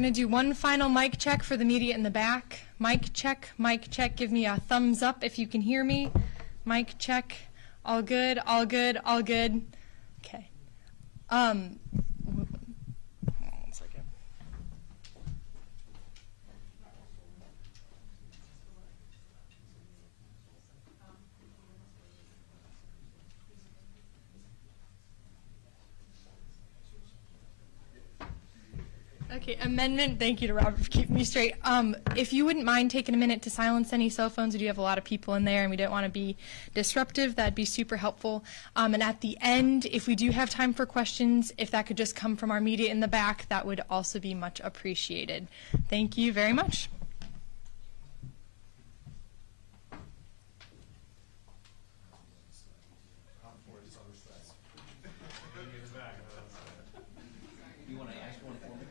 going to do one final mic check for the media in the back. Mic check, mic check. Give me a thumbs up if you can hear me. Mic check. All good, all good, all good. Okay. Hold on 1 second. Okay, amendment. Thank you to Robert for keeping me straight. If you wouldn't mind taking a minute to silence any cell phones, we do have a lot of people in there and we don't want to be disruptive. That'd be super helpful. And at the end, if we do have time for questions, if that could just come from our media in the back, that would also be much appreciated. Thank you very much. You want to ask one for me?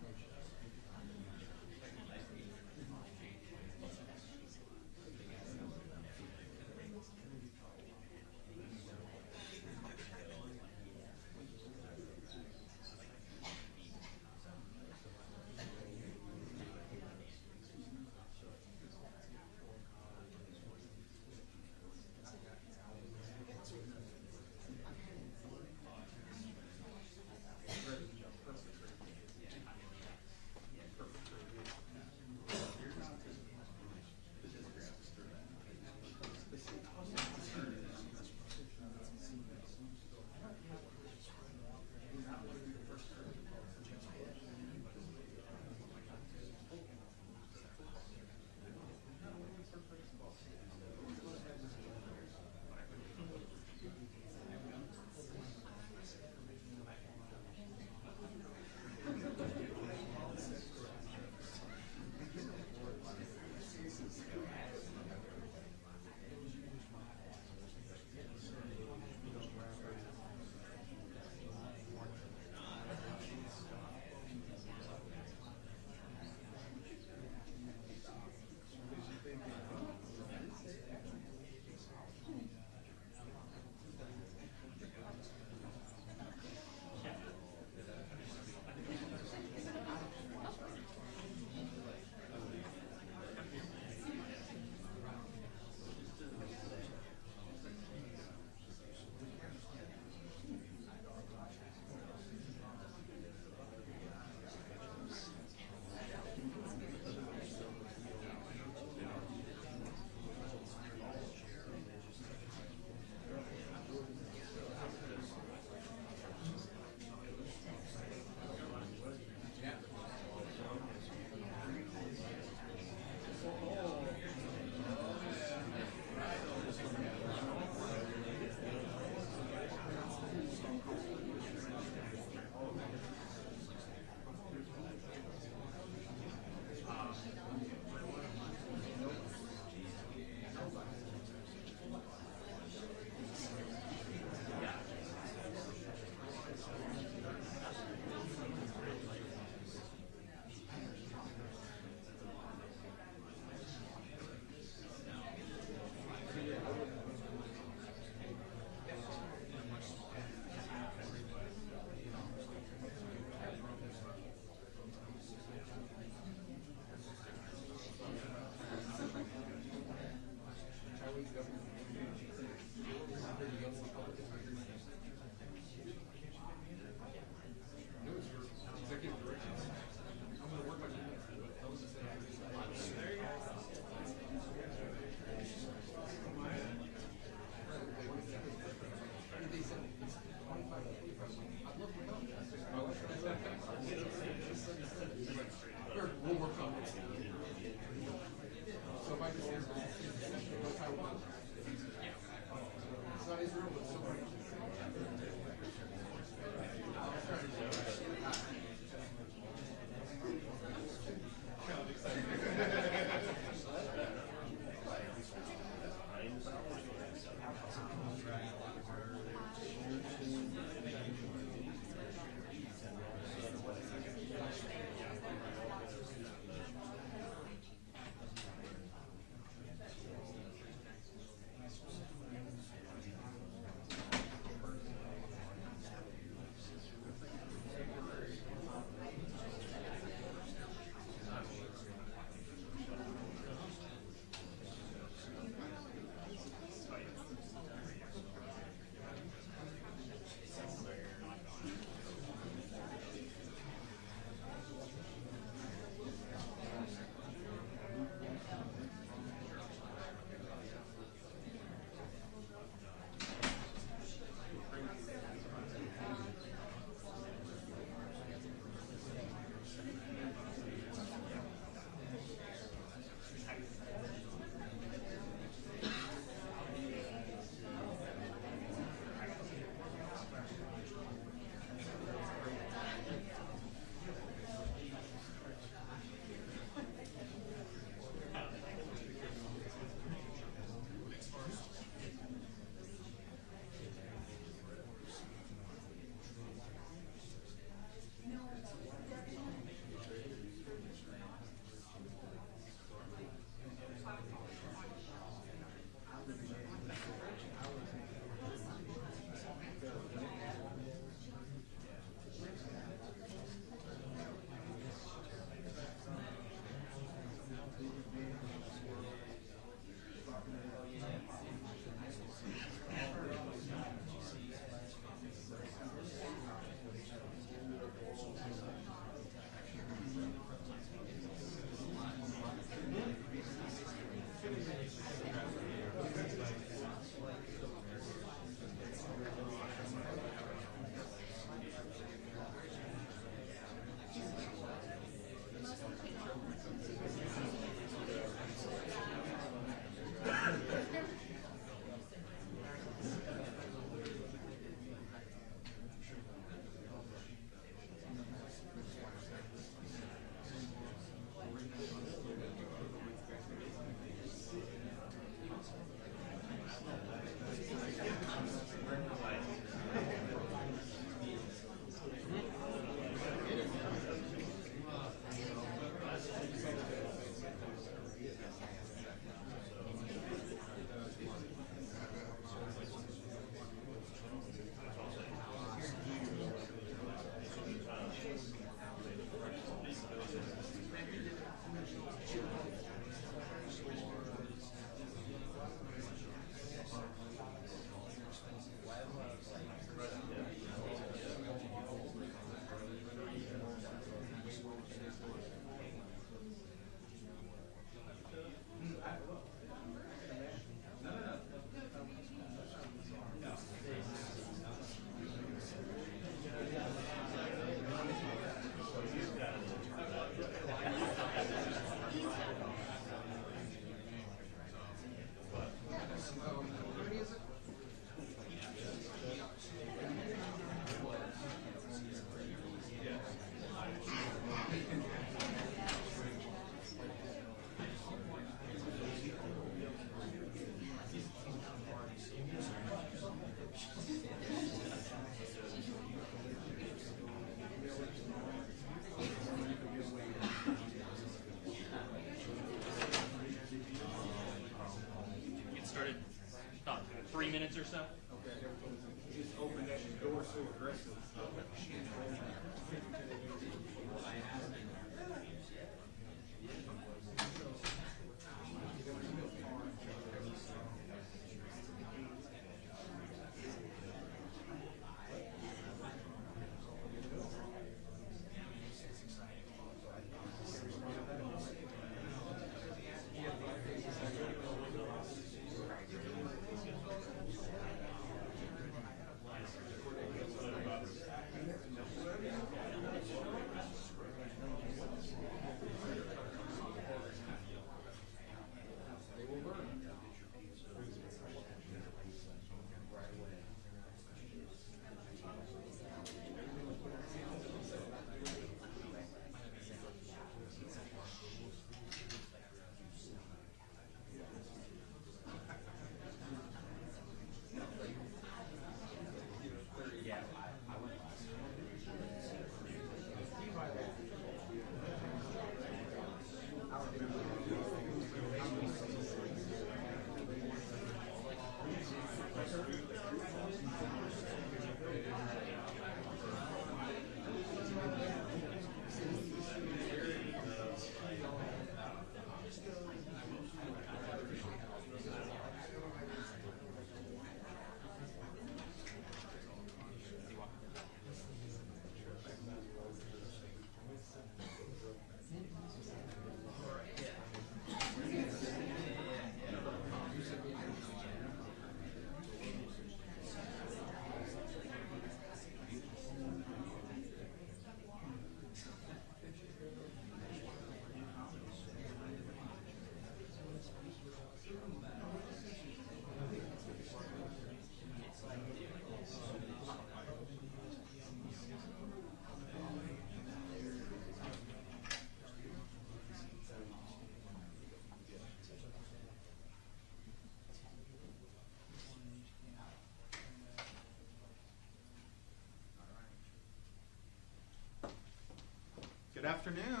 afternoon.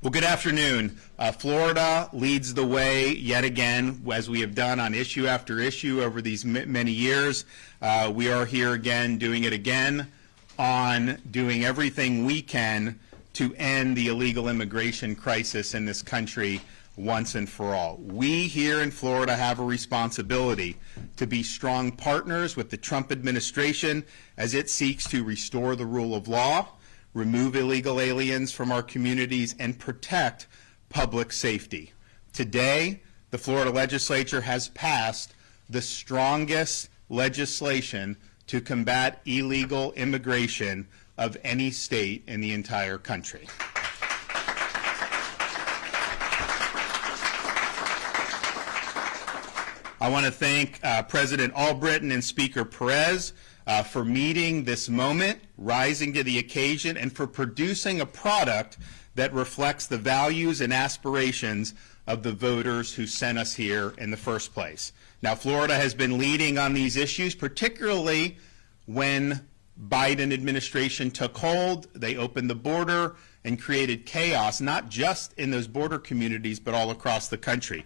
Well, good afternoon. Florida leads the way yet again, as we have done on issue after issue over these many years. We are here again, doing it again, on doing everything we can to end the illegal immigration crisis in this country once and for all. We here in Florida have a responsibility to be strong partners with the Trump administration as it seeks to restore the rule of law, remove illegal aliens from our communities, and protect public safety. Today, the Florida legislature has passed the strongest legislation to combat illegal immigration of any state in the entire country. I want to thank President Albritton and Speaker Perez for meeting this moment, rising to the occasion, and for producing a product that reflects the values and aspirations of the voters who sent us here in the first place. Now, Florida has been leading on these issues, particularly when Biden administration took hold. They opened the border and created chaos, not just in those border communities, but all across the country.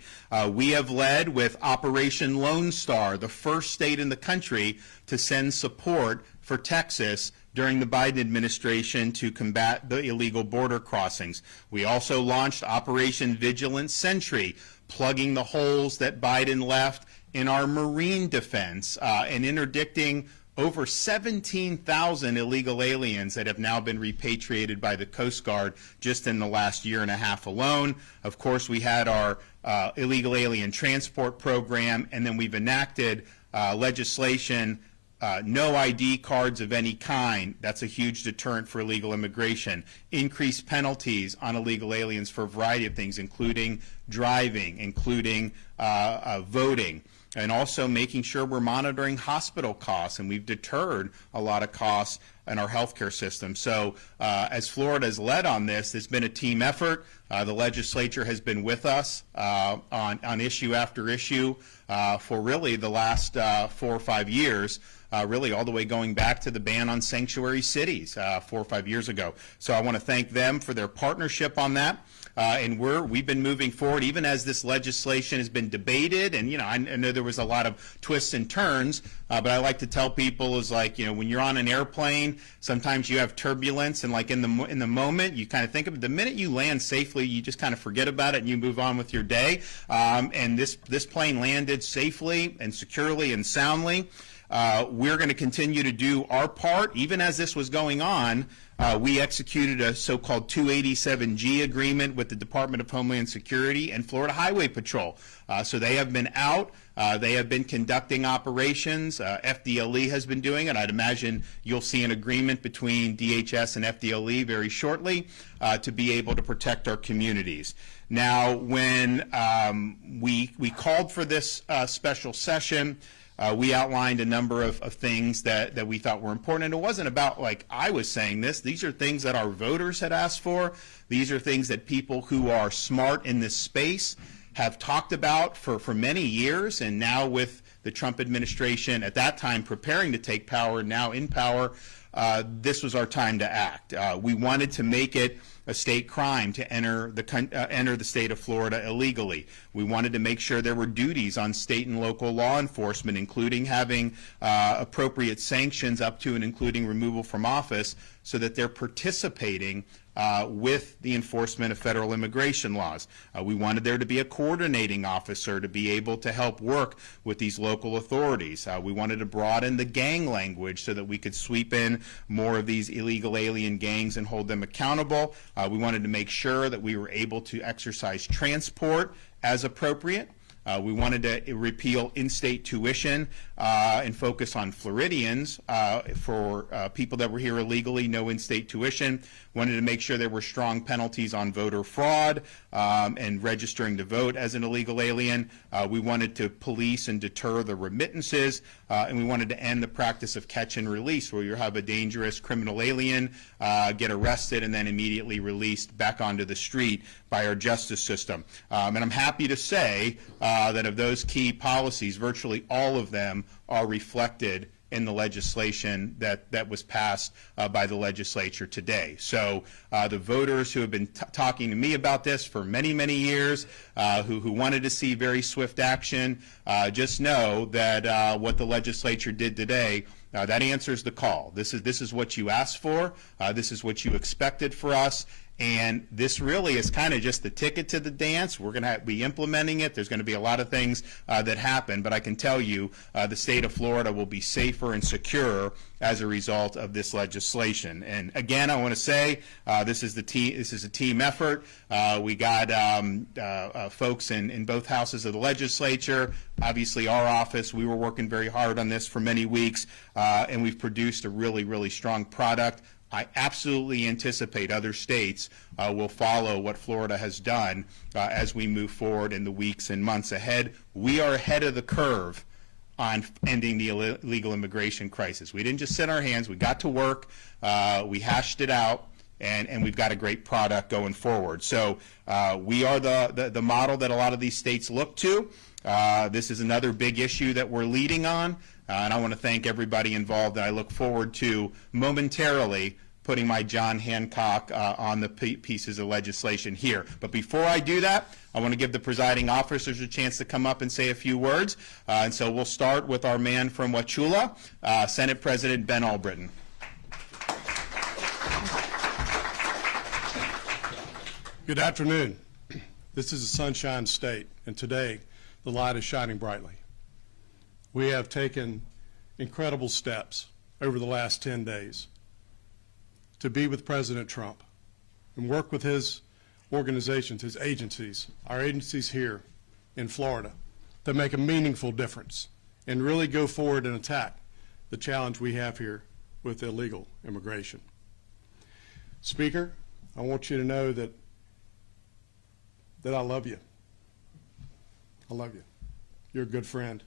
We have led with Operation Lone Star, the first state in the country to send support for Texas during the Biden administration to combat the illegal border crossings. We also launched Operation Vigilant Sentry, plugging the holes that Biden left in our marine defense and interdicting over 17,000 illegal aliens that have now been repatriated by the Coast Guard just in the last year and a half alone. Of course, we had our illegal alien transport program, and then we've enacted legislation, no ID cards of any kind. That's a huge deterrent for illegal immigration. Increased penalties on illegal aliens for a variety of things, including driving, including voting, and also making sure we're monitoring hospital costs, and we've deterred a lot of costs in our healthcare system. So as Florida has led on this, it's been a team effort. The legislature has been with us on issue after issue for really the last 4 or 5 years, really all the way going back to the ban on sanctuary cities 4 or 5 years ago. So I want to thank them for their partnership on that. And we've been moving forward even as this legislation has been debated. And, you know, I know there was a lot of twists and turns, but I like to tell people is like, you know, when you're on an airplane, sometimes you have turbulence, and like in the moment, you kind of think of it. The minute you land safely, you just kind of forget about it and you move on with your day. And this plane landed safely and securely and soundly. We're going to continue to do our part. Even as this was going on, we executed a so-called 287G agreement with the Department of Homeland Security and Florida Highway Patrol. So they have been out. They have been conducting operations. FDLE has been doing it. I'd imagine you'll see an agreement between DHS and FDLE very shortly to be able to protect our communities. Now, when we called for this special session, we outlined a number of things that we thought were important. And it wasn't about, like, I was saying this. These are things that our voters had asked for. These are things that people who are smart in this space have talked about for many years. And now with the Trump administration at that time preparing to take power, now in power, this was our time to act. We wanted to make it a state crime to enter the state of Florida illegally. We wanted to make sure there were duties on state and local law enforcement, including having appropriate sanctions up to and including removal from office, so that they're participating with the enforcement of federal immigration laws. We wanted there to be a coordinating officer to be able to help work with these local authorities. We wanted to broaden the gang language so that we could sweep in more of these illegal alien gangs and hold them accountable. We wanted to make sure that we were able to exercise transport as appropriate. We wanted to repeal in-state tuition and focus on Floridians for people that were here illegally, no in-state tuition. Wanted to make sure there were strong penalties on voter fraud and registering to vote as an illegal alien. We wanted to police and deter the remittances, and we wanted to end the practice of catch and release, where you have a dangerous criminal alien get arrested and then immediately released back onto the street by our justice system. And I'm happy to say that of those key policies, virtually all of them are reflected in the legislation that was passed by the legislature today. So the voters who have been talking to me about this for many, many years, who wanted to see very swift action, just know that what the legislature did today, that answers the call. This is what you asked for. This is what you expected for us. And this really is kind of just the ticket to the dance. We're going to be implementing it. There's going to be a lot of things that happen, but I can tell you the state of Florida will be safer and secure as a result of this legislation. And again, I want to say this is a team effort. We got folks in both houses of the legislature. Obviously, our office, we were working very hard on this for many weeks, and we've produced a really, really strong product. I absolutely anticipate other states will follow what Florida has done as we move forward in the weeks and months ahead. We are ahead of the curve on ending the illegal immigration crisis. We didn't just sit on our hands. We got to work. We hashed it out, and we've got a great product going forward. So we are the model that a lot of these states look to. This is another big issue that we're leading on. And I want to thank everybody involved, and I look forward to momentarily putting my John Hancock on the pieces of legislation here. But before I do that, I want to give the presiding officers a chance to come up and say a few words. And so we'll start with our man from Wauchula, Senate President Ben Albritton. Good afternoon. This is a sunshine state, and today the light is shining brightly. We have taken incredible steps over the last 10 days to be with President Trump and work with his organizations, his agencies, our agencies here in Florida, to make a meaningful difference and really go forward and attack the challenge we have here with illegal immigration. Speaker, I want you to know that I love you. I love you. You're a good friend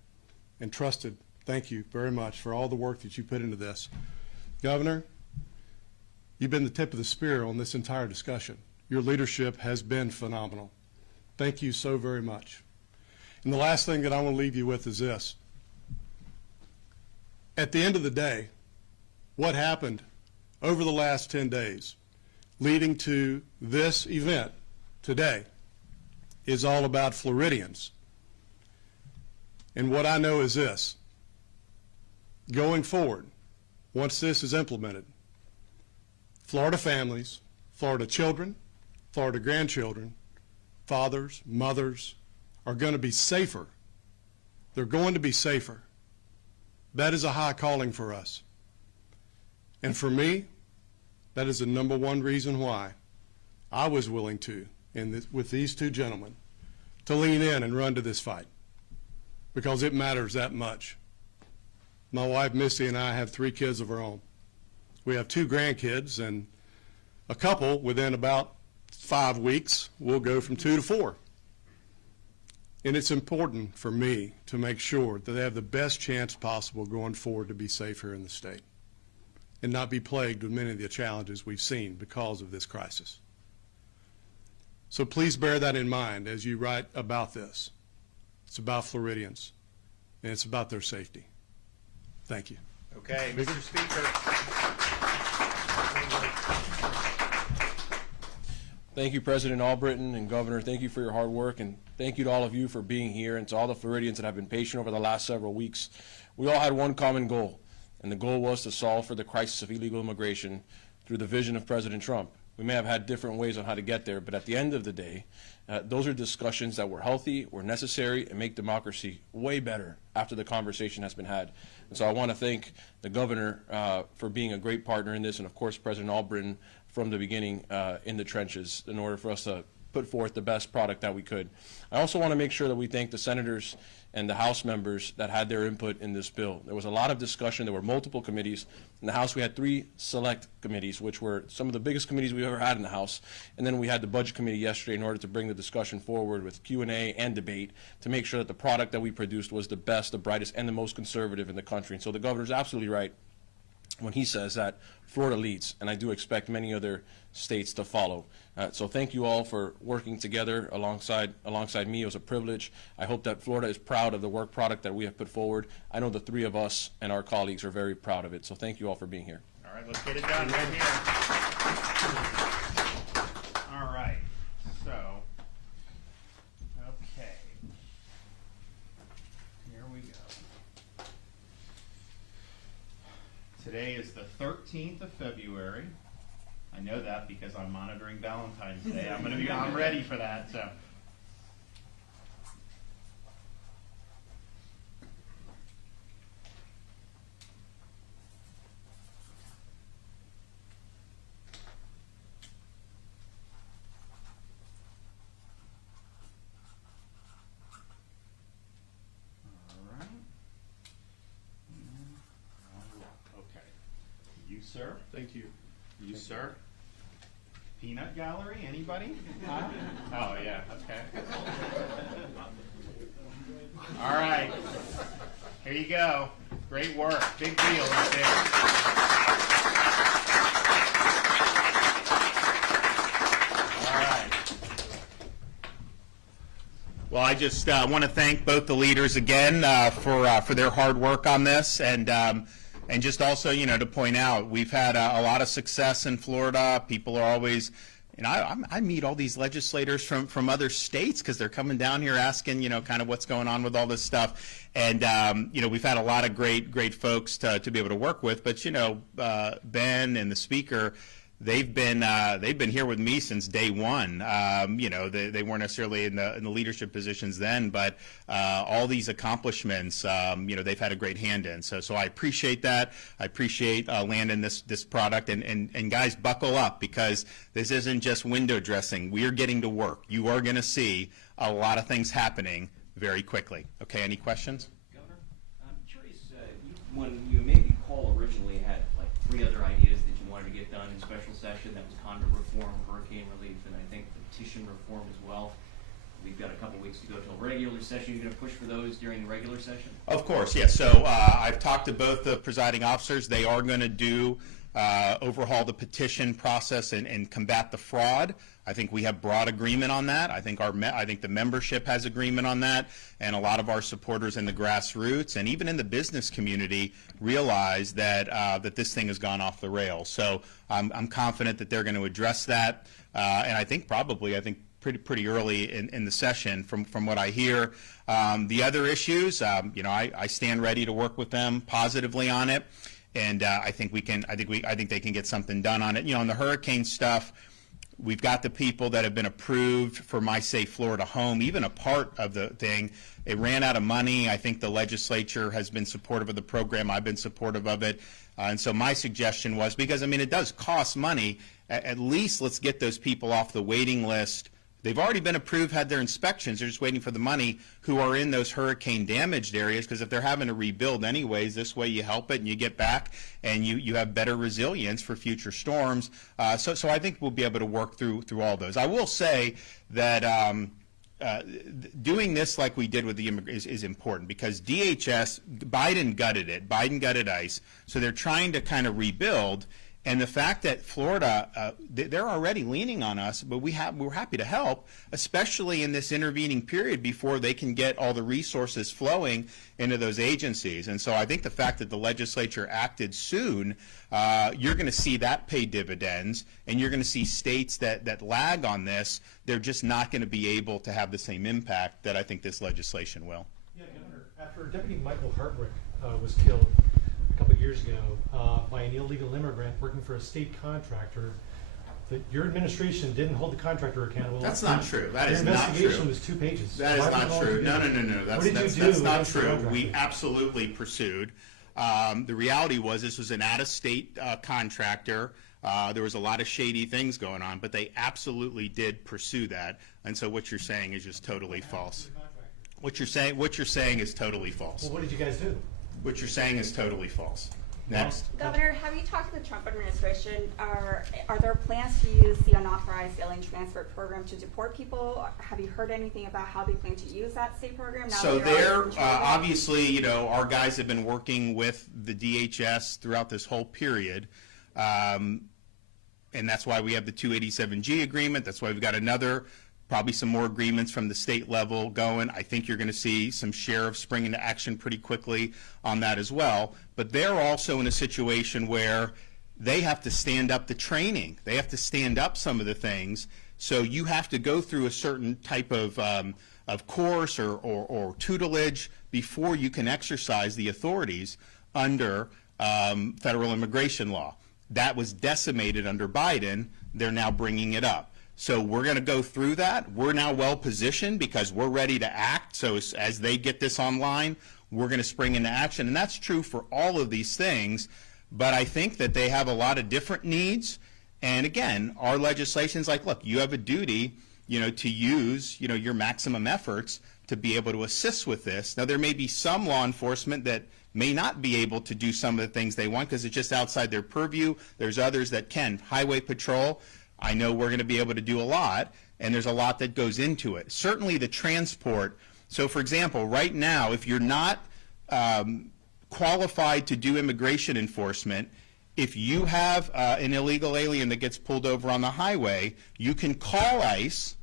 and trusted. Thank you very much for all the work that you put into this. Governor, you've been the tip of the spear on this entire discussion. Your leadership has been phenomenal. Thank you so very much. And the last thing that I want to leave you with is this. At the end of the day, what happened over the last 10 days leading to this event today is all about Floridians. And what I know is this: going forward, once this is implemented, Florida families, Florida children, Florida grandchildren, fathers, mothers are going to be safer. They're going to be safer. That is a high calling for us. And for me, that is the number one reason why I was willing to, with these two gentlemen, to lean in and run to this fight, because it matters that much. My wife, Missy, and I have 3 kids of our own. We have 2 grandkids, and a couple within about 5 weeks will go from 2 to 4. And it's important for me to make sure that they have the best chance possible going forward to be safe here in the state and not be plagued with many of the challenges we've seen because of this crisis. So please bear that in mind as you write about this. It's about Floridians, and it's about their safety. Thank you. Okay, Mr. Speaker. Thank you, President Albritton and Governor. Thank you for your hard work, and thank you to all of you for being here, and to all the Floridians that have been patient over the last several weeks. We all had one common goal, and the goal was to solve for the crisis of illegal immigration through the vision of President Trump. We may have had different ways on how to get there, but at the end of the day, those are discussions that were healthy, were necessary, and make democracy way better after the conversation has been had. And so I want to thank the governor for being a great partner in this, and of course President Albritton from the beginning in the trenches in order for us to put forth the best product that we could. I also want to make sure that we thank the senators and the House members that had their input in this bill. There was a lot of discussion. There were multiple committees. In the House, we had 3 select committees, which were some of the biggest committees we've ever had in the House. And then we had the Budget Committee yesterday in order to bring the discussion forward with Q&A and debate to make sure that the product that we produced was the best, the brightest, and the most conservative in the country. And so the governor's absolutely right. when he says that Florida leads, and I do expect many other states to follow. So thank you all for working together alongside me. It was a privilege. I hope that Florida is proud of the work product that we have put forward. I know the three of us and our colleagues are very proud of it. So thank you all for being here. All right, let's get it done right here. All right, so, okay. Here we go. Today is the 13th of February. I know that because I'm monitoring Valentine's Day. I'm ready for that, so. Sir? Thank you. You, sir? Peanut Gallery? Anybody? Huh? Oh, yeah, okay. All right. Here you go. Great work. Big deal right there. All right. Well, I just want to thank both the leaders again for their hard work on this, and just also, to point out, we've had a lot of success in Florida. People are always, I meet all these legislators from other states because they're coming down here asking, kind of what's going on with all this stuff. And, we've had a lot of great folks to be able to work with. But, Ben and the Speaker, they've been here with me since day one. They weren't necessarily in the leadership positions then, but all these accomplishments, they've had a great hand in. So I appreciate that. I appreciate landing this product. And guys, buckle up, because this isn't just window dressing. We are getting to work. You are going to see a lot of things happening very quickly. Okay, any questions? Governor, I'm curious, when you made the call originally, had like 3 other ideas that you wanted to get done in special session. That was conduit reform, hurricane relief, and I think petition reform as well. We've got a couple weeks to go till regular session. You're going to push for those during the regular session? Of course, yes. So I've talked to both the presiding officers. They are going to overhaul the petition process and combat the fraud. I think we have broad agreement on that. I think the membership has agreement on that, and a lot of our supporters in the grassroots and even in the business community realize that that this thing has gone off the rails. So I'm confident that they're going to address that, and I think pretty early in the session from what I hear. The other issues, I stand ready to work with them positively on it, and I think they can get something done on it. On the hurricane stuff, we've got the people that have been approved for My Safe Florida Home, even a part of the thing. It ran out of money. I think the legislature has been supportive of the program. I've been supportive of it. And so my suggestion was, because, it does cost money, at least let's get those people off the waiting list. They've already been approved, had their inspections. They're just waiting for the money, who are in those hurricane-damaged areas, because if they're having to rebuild anyways, this way you help it and you get back and you have better resilience for future storms. So I think we'll be able to work through all those. I will say that doing this like we did with the immigrants is important, because DHS, Biden gutted it. Biden gutted ICE. So they're trying to kind of rebuild. And the fact that Florida, they're already leaning on us, but we're happy to help, especially in this intervening period before they can get all the resources flowing into those agencies. And so I think the fact that the legislature acted soon, you're going to see that pay dividends, and you're going to see states that lag on this. They're just not going to be able to have the same impact that I think this legislation will. Yeah, Governor, after Deputy Michael Hartwick was killed a couple of years ago by an illegal immigrant working for a state contractor, that your administration didn't hold the contractor accountable. That's not true. That is not true. Your investigation was 2 pages. That is not true. No. That's not true. We absolutely pursued. The reality was this was an out-of-state contractor. There was a lot of shady things going on, but they absolutely did pursue that. And so what you're saying is just totally false. What you're saying is totally false. Well, what did you guys do? What you're saying is totally false. Next. Governor, have you talked to the Trump administration? Are there plans to use the unauthorized alien transport program to deport people? Have you heard anything about how they plan to use that state program? Now So that you're there, in control? obviously, you know, our guys have been working with the DHS throughout this whole period. And that's why we have the 287G agreement. That's why we've got probably some more agreements from the state level going. I think you're going to see some sheriffs spring into action pretty quickly on that as well. But they're also in a situation where they have to stand up the training. They have to stand up some of the things. So you have to go through a certain type of course or tutelage before you can exercise the authorities under federal immigration law. That was decimated under Biden. They're now bringing it up. So we're going to go through that. We're now well positioned because we're ready to act. So as they get this online, we're going to spring into action. And that's true for all of these things. But I think that they have a lot of different needs. And again, our legislation is like, look, you have a duty, you know, to use, you know, your maximum efforts to be able to assist with this. Now, there may be some law enforcement that may not be able to do some of the things they want because it's just outside their purview. There's others that can. Highway patrol, I know we're going to be able to do a lot, and there's a lot that goes into it. Certainly the transport. So, for example, right now, if you're not qualified to do immigration enforcement, if you have an illegal alien that gets pulled over on the highway, you can call ICE.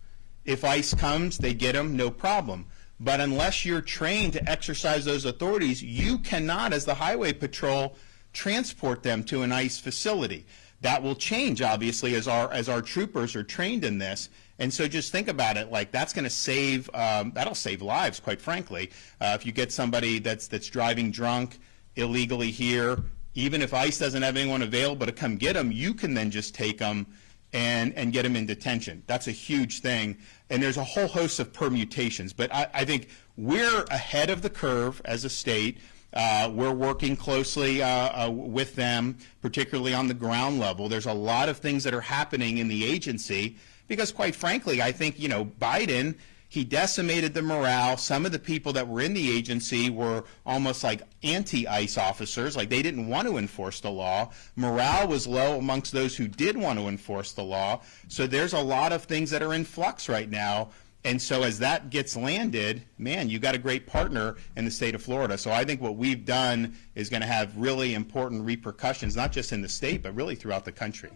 If ICE comes, they get them, no problem. But unless you're trained to exercise those authorities, you cannot, as the highway patrol, transport them to an ICE facility. That will change, obviously, as our troopers are trained in this. And so just think about it, like that's going to save, that'll save lives, quite frankly. If you get somebody that's driving drunk illegally here, even if ICE doesn't have anyone available to come get them, you can then just take them and get them in detention. That's a huge thing. And there's a whole host of permutations. But I think we're ahead of the curve as a state. We're working closely with them, particularly on the ground level. There's a lot of things that are happening in the agency because, quite frankly, I think, you know, Biden, he decimated the morale. Some of the people that were in the agency were almost like anti-ICE officers, like they didn't want to enforce the law. Morale was low amongst those who did want to enforce the law. So there's a lot of things that are in flux right now. And so as that gets landed, man, you got a great partner in the state of Florida. So I think what we've done is going to have really important repercussions, not just in the state, but really throughout the country.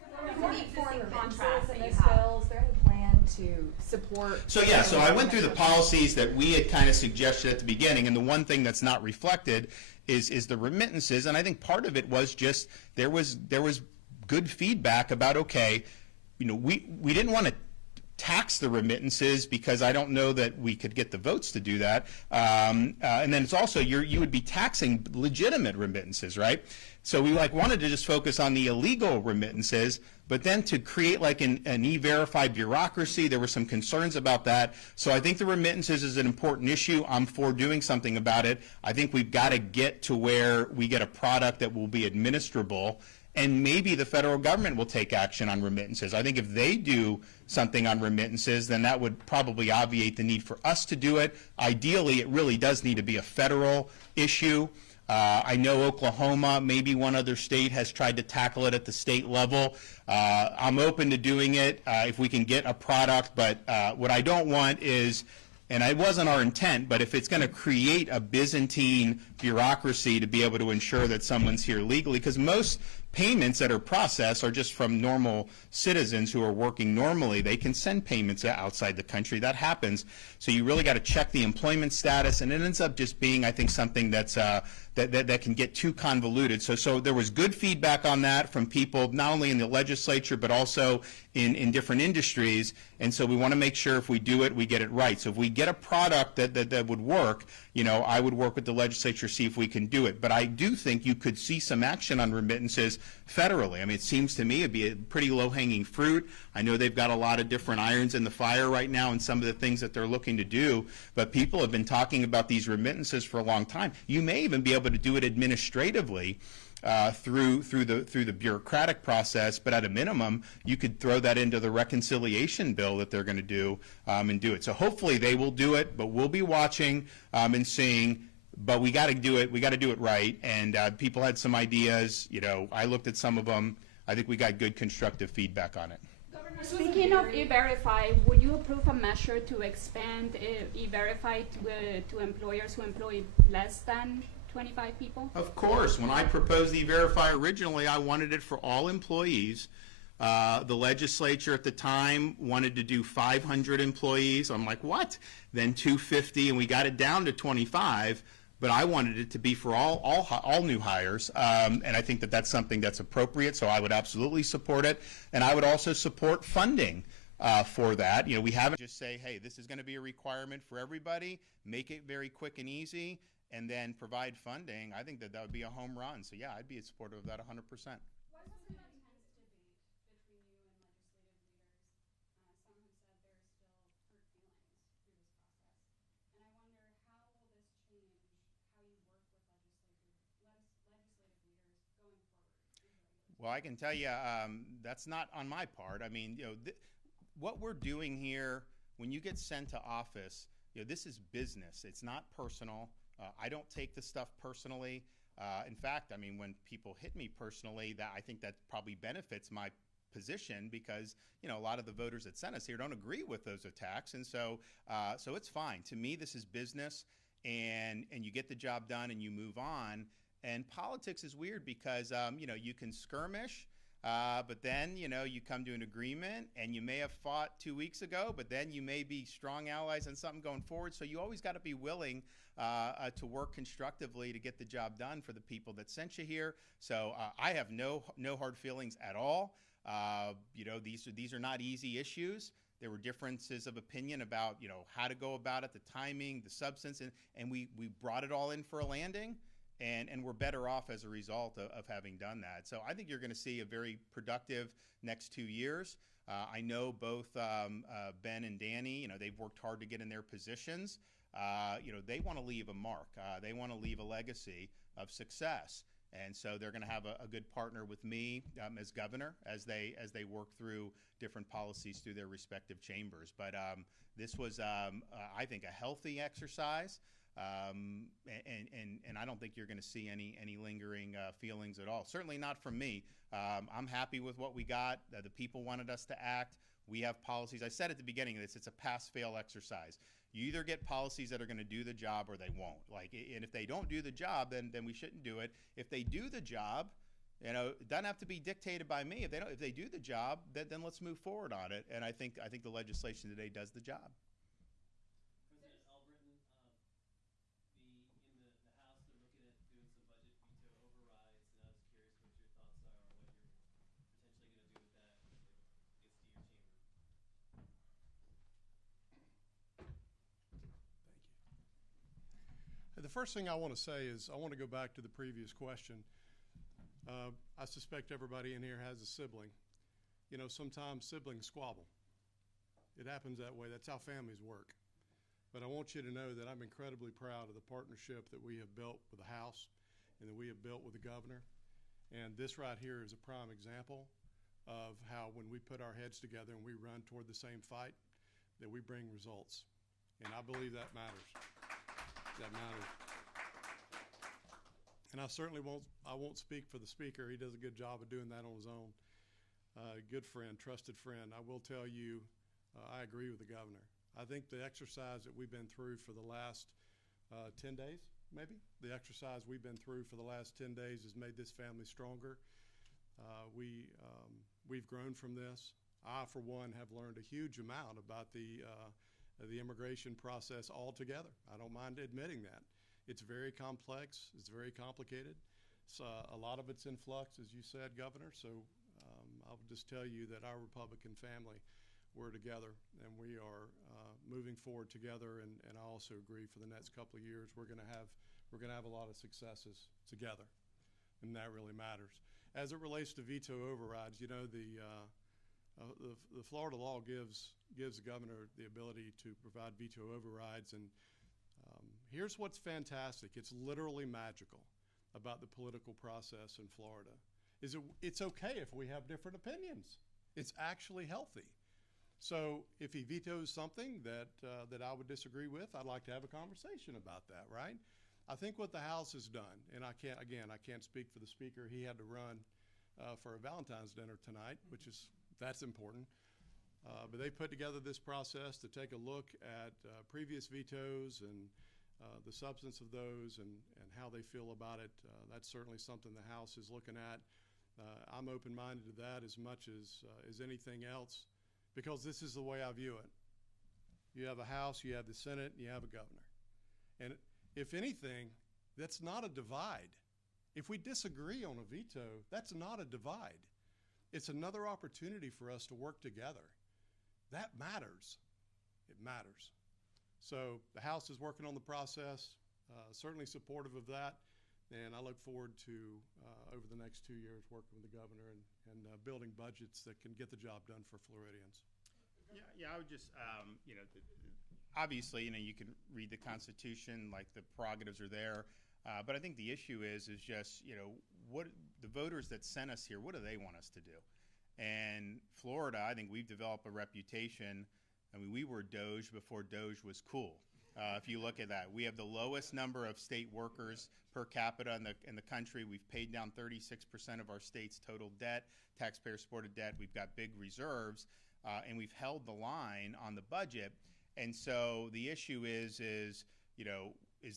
Foreign contracts that you Is have. there any plan to support? So yeah, so I went through the policies that we had kind of suggested at the beginning, and the one thing that's not reflected is the remittances. And I think part of it was just there was good feedback about, okay, you know, we didn't want to tax the remittances because I don't know that we could get the votes to do that. And then it's also you would be taxing legitimate remittances, right? So we wanted to just focus on the illegal remittances, but then to create like an e-verify bureaucracy, there were some concerns about that. So I think the remittances is an important issue. I'm for doing something about it. I think we've got to get to where we get a product that will be administrable, and maybe the federal government will take action on remittances. I think if they do something on remittances, then that would probably obviate the need for us to do it. Ideally, it really does need to be a federal issue. I know Oklahoma, maybe one other state, has tried to tackle it at the state level. I'm open to doing it if we can get a product, but what I don't want is, and it wasn't our intent, but if it's going to create a Byzantine bureaucracy to be able to ensure that someone's here legally, because most payments that are processed are just from normal citizens who are working normally. They can send payments outside the country. That happens. So you really got to check the employment status, and it ends up just being, I think, something that's that can get too convoluted. So there was good feedback on that from people not only in the legislature but also in different industries. And so we want to make sure if we do it, we get it right. So if we get a product that would work, you know, I would work with the legislature, see if we can do it. But I do think you could see some action on remittances federally. I mean, it seems to me it'd be a pretty low-hanging fruit. I know they've got a lot of different irons in the fire right now and some of the things that they're looking to do, but people have been talking about these remittances for a long time. You may even be able to do it administratively through the bureaucratic process, but at a minimum, you could throw that into the reconciliation bill that they're going to do and do it. So hopefully they will do it, but we'll be watching and seeing. but we got to do it. We got to do it right. And people had some ideas. You know, I looked at some of them. I think we got good constructive feedback on it. Governor, speaking of E-Verify, would you approve a measure to expand E-Verify to employers who employ less than 25 people? Of course. When I proposed E-Verify originally, I wanted it for all employees. The legislature at the time wanted to do 500 employees. I'm like, what? Then 250, and we got it down to 25. But I wanted it to be for all new hires, and I think that that's something that's appropriate. So I would absolutely support it, and I would also support funding for that. You know, we haven't just say, hey, this is going to be a requirement for everybody. Make it very quick and easy, and then provide funding. I think that that would be a home run. So yeah, I'd be supportive of that 100%. Why was there not intense debate between you and legislative leaders? Some have said there's still hurt feelings through this process. And I wonder, how will this change how you work with legislative leaders going forward? Well, I can tell you that's not on my part. I mean, you know, what we're doing here, when you get sent to office, you know, this is business. It's not personal. I don't take this stuff personally. In fact, I mean, when people hit me personally, I think that probably benefits my position, because you know a lot of the voters that sent us here don't agree with those attacks, and so it's fine. To me, this is business, and you get the job done and you move on. And politics is weird because you know, you can skirmish. But then, you know, you come to an agreement, and you may have fought 2 weeks ago, but then you may be strong allies on something going forward. So you always got to be willing to work constructively to get the job done for the people that sent you here. So I have no hard feelings at all. You know, these are not easy issues. There were differences of opinion about, you know, how to go about it, the timing, the substance, and we brought it all in for a landing. And we're better off as a result of having done that. So I think you're going to see a very productive next 2 years. I know both Ben and Danny, you know, they've worked hard to get in their positions. You know, they want to leave a mark. They want to leave a legacy of success. And so they're going to have a good partner with me as governor as they work through different policies through their respective chambers. But this was, I think, a healthy exercise. And I don't think you're going to see any lingering feelings at all. Certainly not from me. I'm happy with what we got. The people wanted us to act. We have policies. I said at the beginning of this, it's a pass-fail exercise. You either get policies that are going to do the job or they won't. And if they don't do the job, then we shouldn't do it. If they do the job, you know, it doesn't have to be dictated by me. If they do the job, then let's move forward on it. And I think the legislation today does the job. President Albritton, in the House, they're looking at doing some budget veto overrides, and I was curious what your thoughts are on what you're potentially going to do with that if it gets to your chamber. Thank you. The first thing I want to say is I want to go back to the previous question. I suspect everybody in here has a sibling. You know, sometimes siblings squabble. It happens that way. That's how families work. But I want you to know that I'm incredibly proud of the partnership that we have built with the House and that we have built with the governor. And this right here is a prime example of how when we put our heads together and we run toward the same fight, that we bring results. And I believe that matters. That matters. And I certainly won't speak for the speaker. He does a good job of doing that on his own. Good friend, trusted friend. I will tell you, I agree with the governor. I think the exercise that we've been through for the last 10 days, maybe, the exercise we've been through for the last 10 days has made this family stronger. We've grown from this. I, for one, have learned a huge amount about the immigration process altogether. I don't mind admitting that. It's very complex. It's very complicated. So a lot of it's in flux, as you said, Governor. So I'll just tell you that our Republican family, we're together, and we are moving forward together. And I also agree for the next couple of years we're going to have a lot of successes together, and that really matters. As it relates to veto overrides, you know, the Florida law gives the governor the ability to provide veto overrides, and here's what's fantastic. It's literally magical about the political process in Florida. It's okay if we have different opinions. It's actually healthy. So if he vetoes something that I would disagree with, I'd like to have a conversation about that, right? I think what the House has done, and I can't speak for the Speaker. He had to run for a Valentine's dinner tonight, that's important. But they put together this process to take a look at previous vetoes and the substance of those and how they feel about it. That's certainly something the House is looking at. I'm open-minded to that as much as anything else, because this is the way I view it. You have a House, you have the Senate, and you have a governor. And if anything, that's not a divide. If we disagree on a veto, that's not a divide. It's another opportunity for us to work together. That matters. It matters. So the House is working on the process, certainly supportive of that, and I look forward to, over the next 2 years, working with the governor and building budgets that can get the job done for Floridians. Yeah, I would just, obviously, you can read the Constitution, like the prerogatives are there, but I think the issue is just, what the voters that sent us here, what do they want us to do? And Florida, I think we've developed a reputation. I mean, we were Doge before Doge was cool. If you look at that, we have the lowest number of state workers per capita in the country. We've paid down 36% of our state's total debt, taxpayer-supported debt. We've got big reserves, and we've held the line on the budget. And so the issue is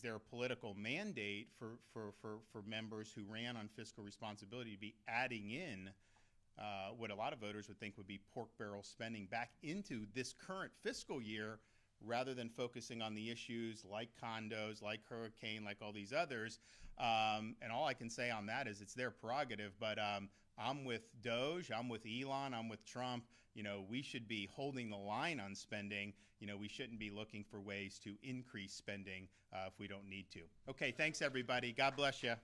there a political mandate for members who ran on fiscal responsibility to be adding in what a lot of voters would think would be pork barrel spending back into this current fiscal year, rather than focusing on the issues like condos, like hurricane, like all these others. And all I can say on that is it's their prerogative, but I'm with Doge, I'm with Elon, I'm with Trump. We should be holding the line on spending. We shouldn't be looking for ways to increase spending if we don't need to. Okay, thanks everybody. God bless you.